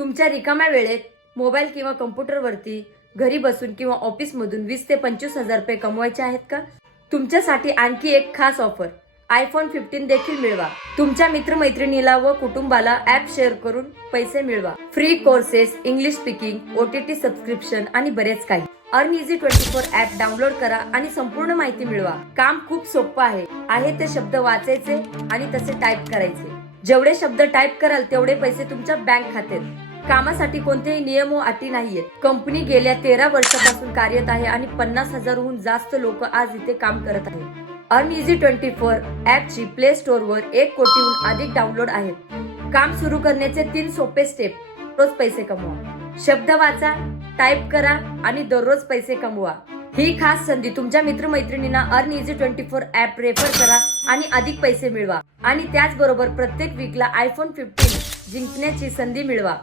तुमच्या रिकाम्या वेळेत मोबाईल किंवा कॉम्प्युटरवरती घरी बसून किंवा ऑफिसमधून 20 ते 25,000 रुपये कमवायचे आहेत का? तुमच्यासाठी आणखी एक खास ऑफर, आयफोन 15 देखील मिळवा. तुमच्या मित्रमैत्रिणीला व कुटुंबाला ॲप शेअर करून पैसे मिळवा. Free courses, English speaking, OTT subscription आणि बरेच काही. Earneasy24 ॲप डाउनलोड करा आणि संपूर्ण माहिती मिळवा. काम खूप सोपं आहे ते शब्द वाचायचे आणि तसे टाईप करायचे. जेवढे शब्द टाईप कराल तेवढे पैसे तुमच्या बँक खात्यात. कामासाठी कोणतेही नियम व अटी नाहीयेत. कंपनी गेल्या 13 वर्षापासून कार्यरत आहे आणि 50,000हून जास्त लोक आज इथे काम करत आहेत. Earneasy24 ॲपची प्ले स्टोअरवर 1 कोटीहून अधिक डाउनलोड आहेत. काम सुरू करण्याचे 3 सोपे स्टेप. रोज पैसे कमवा. शब्द वाचा, टाईप करा आणि दररोज पैसे कमवा. ही खास संधी तुमच्या मित्रमैत्रिणींना Earneasy24 ॲप रेफर करा आणि अधिक पैसे मिळवा. आणि त्याचबरोबर प्रत्येक वीकला आयफोन 15 जिंकण्याची संधी मिळवा.